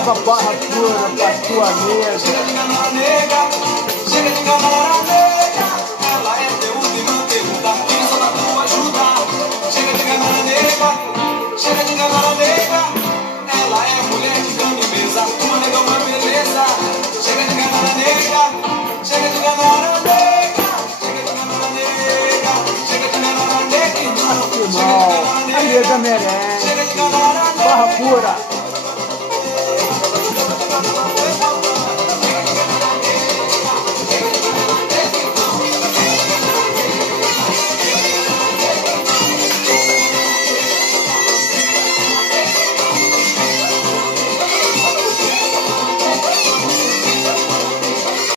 leva barra pura pra tua mesa. Chega de canara nega, chega de canara nega. Ela é teu último pergunta, quem só dá tua ajuda. Chega de canara nega, chega de canara nega. Ela é mulher de grande mesa, uma nega, uma beleza. Chega de canara nega, chega de canara nega. Chega de canara nega, chega de canara nega, irmão. Afinal, a nega merece.